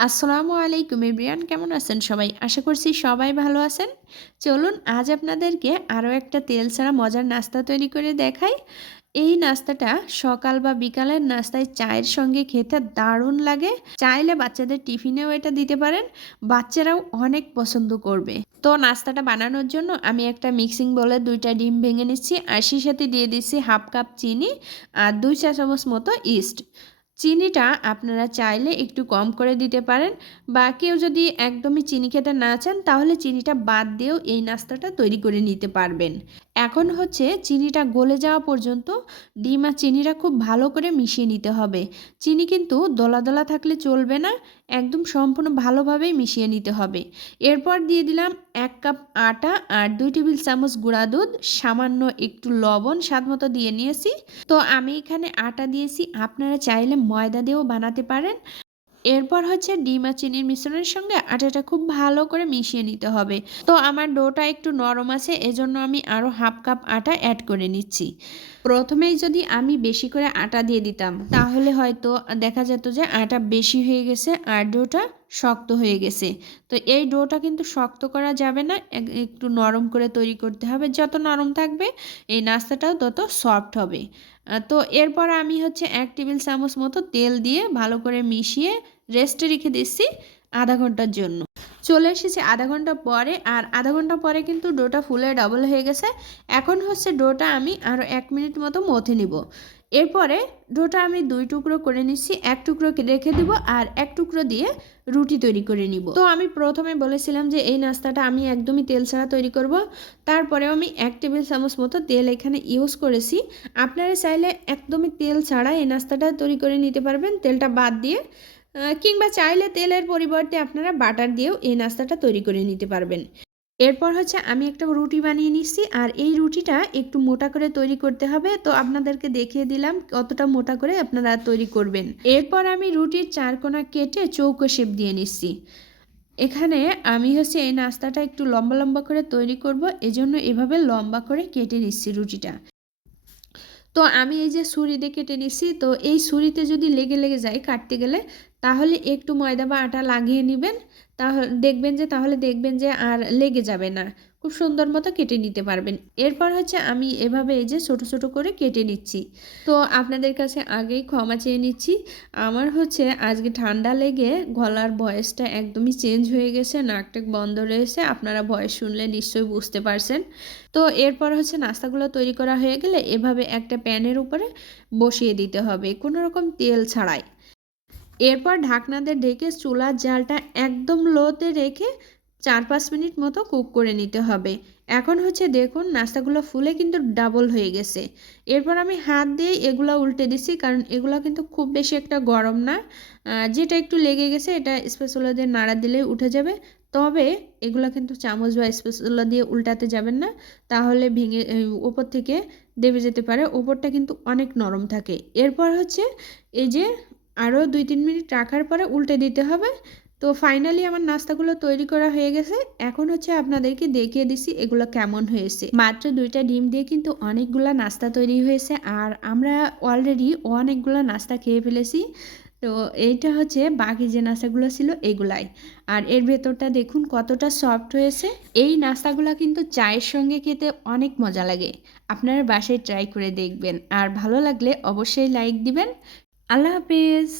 আসসালামু আলাইকুম এভরিওয়ান, কেমন আছেন সবাই? আশা করছি সবাই ভালো আছেন। চলুন আজ আপনাদেরকে আরও একটা তেল ছাড়া মজার নাস্তা তৈরি করে দেখাই। এই নাস্তাটা সকাল বা বিকালের নাস্তায় চায়ের সঙ্গে খেতে দারুণ লাগে। চাইলে বাচ্চাদের টিফিনেও এটা দিতে পারেন, বাচ্চারাও অনেক পছন্দ করবে। তো নাস্তাটা বানানোর জন্য আমি একটা মিক্সিং বোলে 2টা ডিম ভেঙে নিচ্ছি, আর সেই সাথে দিয়ে দিচ্ছি হাফ কাপ চিনি আর 2 চা চামচ মতো ইস্ট। চিনিটা আপনারা চাইলে একটু কম করে দিতে পারেন, বা কেউ যদি একদমই চিনি খেতে না চান তাহলে চিনিটা বাদ দিয়েও এই নাস্তাটা তৈরি করে নিতে পারবেন। এখন হচ্ছে চিনিটা গলে যাওয়া পর্যন্ত ডিম আর চিনিটা খুব ভালো করে মিশিয়ে নিতে হবে। চিনি কিন্তু দলা দলা থাকলে চলবে না, একদম সম্পূর্ণ ভালোভাবেই মিশিয়ে নিতে হবে। এরপর দিয়ে দিলাম 1 কাপ আটা আর 2 টেবিল চামচ গুঁড়া দুধ, সামান্য একটু লবণ স্বাদ মতো দিয়ে নিয়েছি। তো আমি এখানে আটা দিয়েছি, আপনারা চাইলে ময়দা দিয়েও বানাতে পারেন। এরপর হচ্ছে ডিম আর চিনির মিশ্রণের সঙ্গে আটাটা খুব ভালো করে মিশিয়ে নিতে হবে। তো আমার ডোটা একটু নরম আছে, এজন্য আমি আরও হাফ কাপ আটা অ্যাড করে নিচ্ছি। প্রথমেই যদি আমি বেশি করে আটা দিয়ে দিতাম তাহলে হয়তো দেখা যেত যে আটা বেশি হয়ে গেছে আর ডোটা শক্ত হয়ে গেছে। তো এই ডোটা কিন্তু শক্ত করা যাবে না, একটু নরম করে তৈরি করতে হবে। যত নরম থাকবে এই নাস্তাটাও তত সফট হবে। তো এরপর আমি হচ্ছে 1 টেবিল চামচ মতো তেল দিয়ে ভালো করে মিশিয়ে রেস্টে রেখে দিচ্ছি আধা ঘন্টার জন্য। চলে এসেছি আধা ঘন্টা পরে, আর আধা ঘন্টা পরে কিন্তু ডোটা ফুলে ডবল হয়ে গেছে। এখন হচ্ছে ডোটা আমি আরও 1 মিনিট মতো মথে নিব। এরপরে ডোটা আমি 2 টুকরো করে নিচ্ছি, 1 টুকরো রেখে দিব আর 1 টুকরো দিয়ে রুটি তৈরি করে নিব। তো আমি প্রথমে বলেছিলাম যে এই নাস্তাটা আমি একদমই তেল ছাড়া তৈরি করব। তারপরেও আমি 1 টেবিল চামচ মতো তেল এখানে ইউজ করেছি। আপনারা চাইলে একদমই তেল ছাড়া এই নাস্তাটা তৈরি করে নিতে পারবেন, তেলটা বাদ দিয়ে। কিংবা চাইলে তেলের পরিবর্তে আপনারা বাটার দিয়েও এই নাস্তাটা তৈরি করে নিতে পারবেন। এরপর হচ্ছে আমি একটা রুটি বানিয়ে নিচ্ছি, আর এই রুটিটা একটু মোটা করে তৈরি করতে হবে। তো আপনাদেরকে দেখিয়ে দিলাম কতটা মোটা করে আপনারা তৈরি করবেন। এরপর আমি রুটির 4 কোণা কেটে চৌকো শেপ দিয়ে নিচ্ছি। এখানে আমি হচ্ছে এই নাস্তাটা একটু লম্বা লম্বা করে তৈরি করব, এজন্য এভাবে লম্বা করে কেটে নিচ্ছি রুটিটা। তো আমি এই যে ছুরি দিয়ে কেটে নিচ্ছি, তো এই ছুরিতে যদি লেগে যায় কাটতে গেলে, তাহলে একটু ময়দা বা আটা লাগিয়ে নেবেন। তাহলে দেখবেন যে আর লেগে যাবে না, খুব সুন্দর মতো কেটে নিতে পারবেন। এরপর হচ্ছে আমি এভাবে এই যে ছোট ছোট করে কেটে নিচ্ছি। তো আপনাদের কাছে আগেই ক্ষমা চেয়ে নিচ্ছি, আমার হচ্ছে আজকে ঠান্ডা লেগে গলার ভয়েসটা একদমই চেঞ্জ হয়ে গেছে, নাকটাক বন্ধ রয়েছে, আপনারা ভয়েস শুনলে নিশ্চয়ই বুঝতে পারছেন। তো এরপর হচ্ছে নাস্তাগুলো তৈরি করা হয়ে গেলে এভাবে একটা প্যানের উপরে বসিয়ে দিতে হবে কোনো রকম তেল ছাড়াই। এরপর ঢাকনা দিয়ে ঢেকে চুলার জালটা একদম লোতে রেখে 4-5 মিনিট মতো কুক করে নিতে হবে। এখন হচ্ছে দেখুন নাস্তাগুলো ফুলে কিন্তু ডাবল হয়ে গেছে। এরপর আমি হাত দিয়ে এগুলো উল্টে দিচ্ছি, কারণ এগুলো কিন্তু খুব বেশি একটা গরম না। যেটা একটু লেগে গেছে এটা স্প্যাচুলা দিয়ে নাড়া দিলেই উঠে যাবে। তবে এগুলো কিন্তু চামচ বা স্প্যাচুলা দিয়ে উল্টাতে যাবেন না, তাহলে ভেঙে উপর থেকে দেবে যেতে পারে। উপরটা কিন্তু অনেক নরম থাকে। এরপর হচ্ছে এই যে আরও 2-3 মিনিট রাখার পরে উল্টে দিতে হবে। তো ফাইনালি আমার নাস্তাগুলো তৈরি করা হয়ে গেছে। এখন হচ্ছে আপনাদেরকে দেখিয়ে দিচ্ছি এগুলো কেমন হয়েছে। মাত্র 2টা ডিম দিয়ে কিন্তু অনেকগুলা নাস্তা তৈরি হয়েছে, আর আমরা অলরেডি অনেকগুলো নাস্তা খেয়ে ফেলেছি। তো এইটা হচ্ছে বাকি যে নাস্তাগুলো ছিল এগুলাই। আর এর ভেতরটা দেখুন কতটা সফট হয়েছে। এই নাস্তাগুলো কিন্তু চায়ের সঙ্গে খেতে অনেক মজা লাগে। আপনারা বাসায় ট্রাই করে দেখবেন, আর ভালো লাগলে অবশ্যই লাইক দিবেন। আল্লাহ হাফেজ।